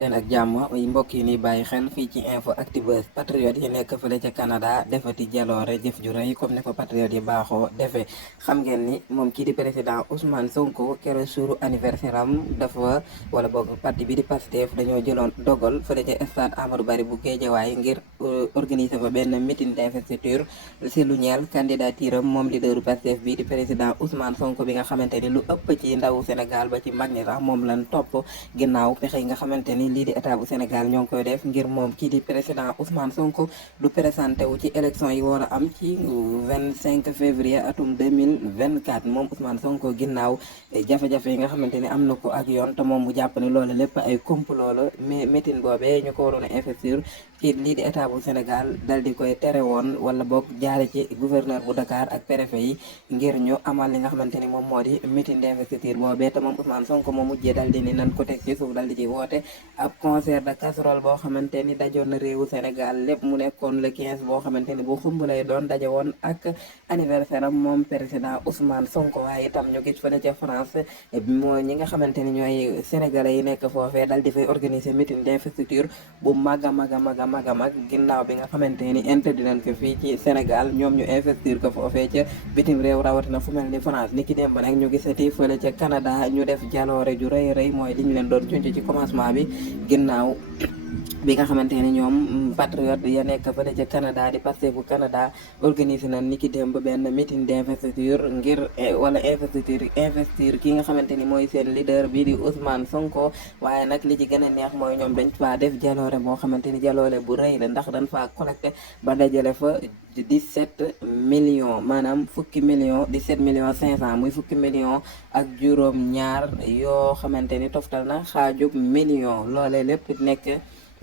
leen ak jàmm mbokk yi ni bàyyi xel fii ci info Actubuzz patriote yi nekk fële ca Canada defati jaloore jëf ju rëy comme ne ko patriote yi baaxoo defee xam ngeen ni moom kii di président Ousmane Sonko keroog suuru anniversaire am dafa wala boog parti bi di Pastef dañoo jëloon dogal fële ca stade Amadou Barry bu Guédiawaye ngir organiser fa benn meeting d'investiture si lu ñeel candidature am moom leaderu Pastef bi di président Ousmane Sonko bi nga xamante ni lu ëpp ci ndawu Sénégal ba ci mag ñi sax moom lan topp ginnaaw pexe yi nga xamante ni lii di état bu Sénégal ñoo ngi koy def ngir moom kii di président Ousmane Sonko du présenté wu ci élection yi war a am ci 25 février atum 2024 moom Ousmane Sonko ginnaaw jafe-jafe yi nga xamante ni am na ko ak yoon te moom mu jàpp ni loolu lépp ay complot la mais meeting boobee ñu ko waroon a investir ci lii di état bu Sénégal dal di koy tere woon wala boog jaare ci gouverneur bu Dakar ak préfet yi ngir ñu amal li nga xamante ni moom moo di meeting d'investiture boobee te moom Ousmane Sonko moo mujjee dal di ni nan ko teg ci suuf dal di ci woote ab concert de casserole boo xamante ni dajoon na réewu Sénégal lépp mu nekkoon le 15 boo xamante ni bu xumb lay doon daje woon ak anniversaire am moom président Ousmane Sonko waaye itam ñu gis fële ca France moo ñi nga xamante ni ñooy sénégalais yi nekk foofee dal di fay organiser meeting d'investiture bu mag a mag a mag a mag a mag ginnaaw bi nga xamante ni interdit nañ ko fii ci Sénégal ñoom ñu investir ko foofee ca bitim réew rawatina fu mel ni France ni ki démb nag ñu gisati fële ca Canada ñu def jaloore ju rëy rëy mooy li ñu leen doon junj ci commencement bi ginnaaw bi nga xamante ni ñoom patriote ya nekk fële ca Canada di Pastef bu Canada organisé na ni ki démb benn meeting d'investiture ngir wala investir ki nga xamante ni mooy seen leader bi di Ousmane Sonko waaye nag li ci gën a neex mooy ñoom dañ faa def jaloore boo xamante ni jaloore bu rëy la ndax dañ faa collecté ba dajale fa 17 millions maanaam fukki millions 17 millions 500 muy fukki millions ak juróom ñaar yoo xamante ni toftal na xaajub million loolee lépp nekk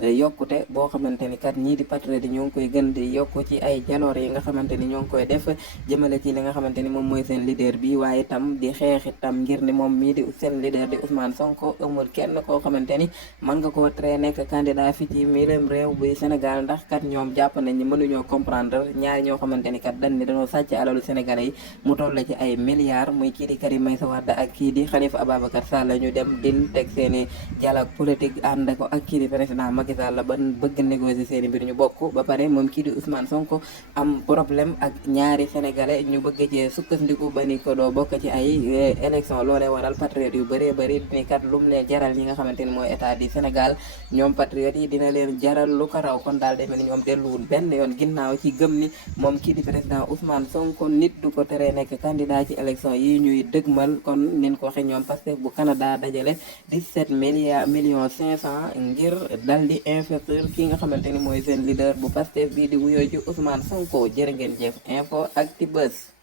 yokkute boo xamante ni kat ñii di patriote ñoo ngi koy gën di yokku ci ay jaloor yi nga xamante ni ñoo ngi koy def jëmale ci li nga xamante ni moom mooy seen leader bi waaye itam di xeex itam ngir ni moom mii di seen leader di Ousmane Sonko amul kenn koo xamante ni mën nga koo tere nekk candidat fi ci miiram réew buy Sénégal ndax kat ñoom jàpp nañ ni mënuñoo comprendre ñaari ñoo xamante ni kat dañ ni dañoo sàcc alalu Sénégalais yi mu toll ci ay milliards muy kii di Karim Meïssa Wade ak kii di Khalifa Ababacar Sall ñu dem dil teg seeni dialogue politique ànd ko ak kii di président Macky Sall la ba bëgg négocier seeni mbir ñu bokk ba pare moom kii di Ousmane Sonko am problème ak ñaari sénégalais ñu bëgg ci sukkandiku ba ni ko doo bokk ci ay élection loolee waral patriote yu bëree bëri ni kat lu mu leen jaral ñi nga xamante ni mooy état du Sénégal ñoom patriote yi dina leen jaral lu ko raw kon daal demee ni ñoom delluwul benn yoon ginnaaw ci gëm ni moom kii di président Ousmane Sonko nit du ko teree nekk candidat ci élection yi ñuy dëgmal kon nin ko waxee ñoom Pastef bu Canada dajale 17 millions 500 ngir dal di investir ki nga xamante ni mooy seen leader bu Pastef bii di wuyoo ci Ousmane Sonko jërë ngeen jëf info Actubuzz